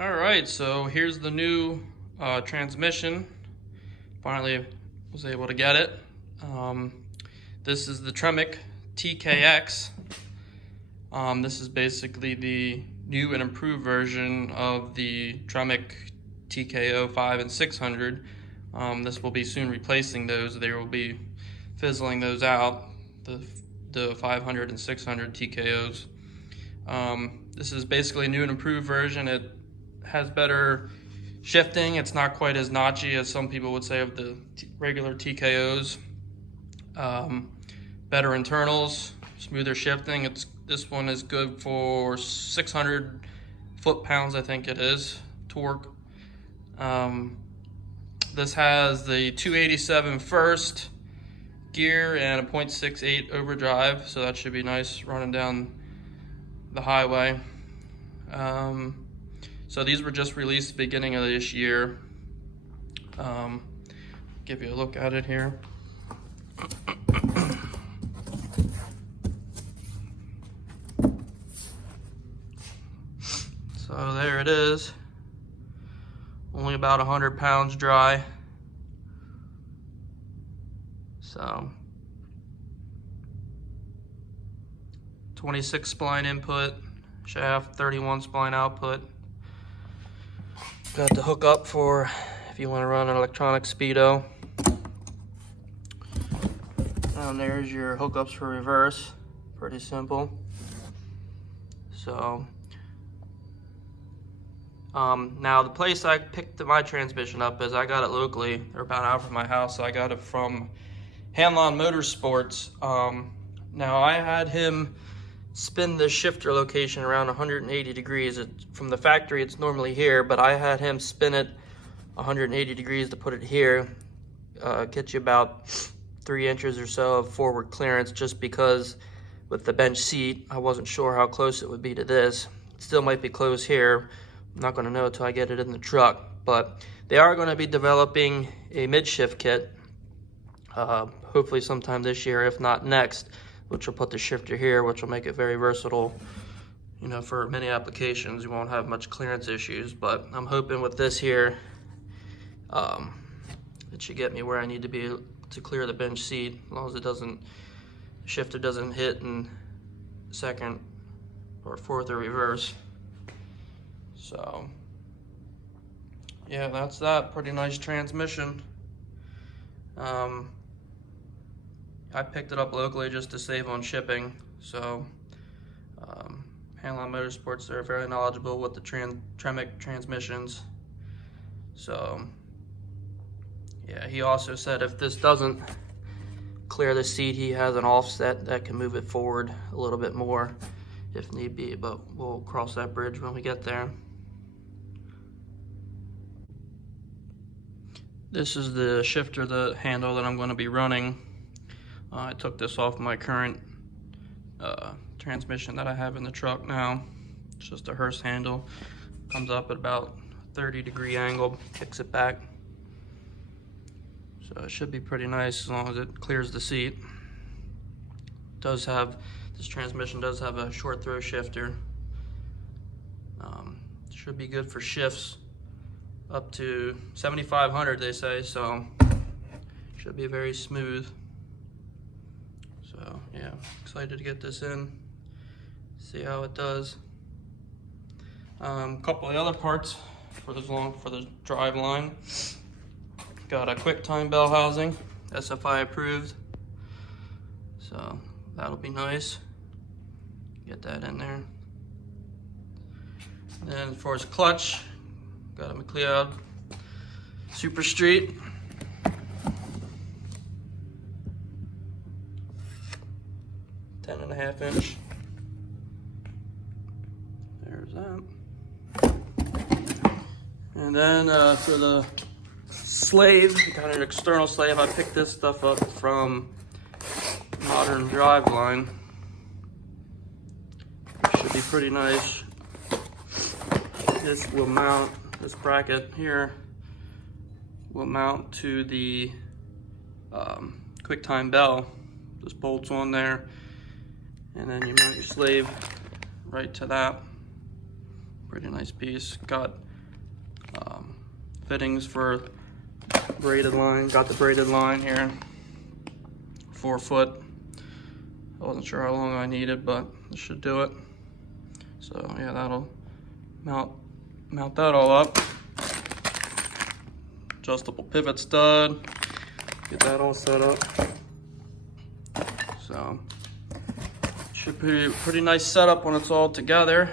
All right, so here's the new transmission. Finally was able to get it. This is the Tremec TKX. This is basically the new and improved version of the Tremec TKO 5 and 600. This will be soon replacing those. They will be fizzling those out, the 500 and 600 TKOs. This is basically a new and improved version. It has better shifting. It's not quite as notchy as some people would say of the regular TKOs. Better internals, smoother shifting. This one is good for 600 foot-pounds, I think it is, torque. This has the 287 first gear and a 0.68 overdrive, so that should be nice running down the highway. So these were just released beginning of this year. Give you a look at it here. So there it is. Only about 100 pounds dry. So 26 spline input, shaft, 31 spline output. Got the hook up for if you want to run an electronic speedo. And there's your hookups for reverse. Pretty simple. So now the place I picked my transmission up is I got it locally. They're about an hour from my house, so I got it from Hanlon Motorsports. Now I had him spin the shifter location around 180 degrees. From the factory it's normally here, but I had him spin it 180 degrees to put it here. Get you about 3 inches or so of forward clearance, just because with the bench seat I wasn't sure how close it would be to this. It still might be close here. I'm not going to know until I get it in the truck, but they are going to be developing a mid-shift kit, hopefully sometime this year, if not next, which will put the shifter here, which will make it very versatile, you know, for many applications. You won't have much clearance issues, but I'm hoping with this here, it should get me where I need to be to clear the bench seat, as long as the shifter doesn't hit in second or fourth or reverse. So yeah, that's that. Pretty nice transmission. I picked it up locally just to save on shipping. So Hanlon Motorsports, they're very knowledgeable with the Tremec transmissions. So yeah, he also said if this doesn't clear the seat, he has an offset that can move it forward a little bit more if need be, but we'll cross that bridge when we get there. This is the shifter, the handle that I'm going to be running. I took this off my current transmission that I have in the truck now. It's just a Hurst handle. Comes up at about 30-degree angle, kicks it back. So it should be pretty nice as long as it clears the seat. This transmission does have a short throw shifter. Should be good for shifts up to 7,500, they say, so should be very smooth. So yeah, excited to get this in, see how it does. Couple of the other parts for the Driveline. Got a Quiktime Bellhousing, SFI approved, so that'll be nice. Get that in there. And then as far as clutch, got a Mcleod Super Street. .5 inch. There's that. And then for the slave, got an external slave. I picked this stuff up from Modern Driveline. Should be pretty nice. This will mount, this bracket here will mount to the Quiktime bell. Just bolts on there, and then you mount your slave right to that. Pretty nice piece. Got fittings for braided line. Got the braided line here, 4 foot. I wasn't sure how long I needed, but this should do it. So yeah, that'll mount that all up. Adjustable pivot stud, get that all set up. So should be a pretty nice setup when it's all together.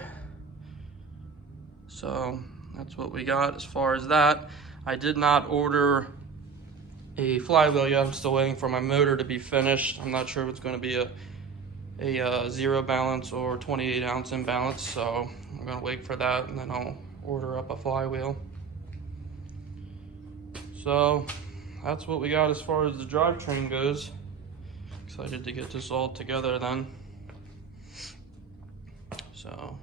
So that's what we got as far as that. I did not order a flywheel yet. I'm still waiting for my motor to be finished. I'm not sure if it's going to be a 0 balance or 28 ounce imbalance, so I'm going to wait for that and then I'll order up a flywheel. So that's what we got as far as the drivetrain goes. Excited to get this all together then. So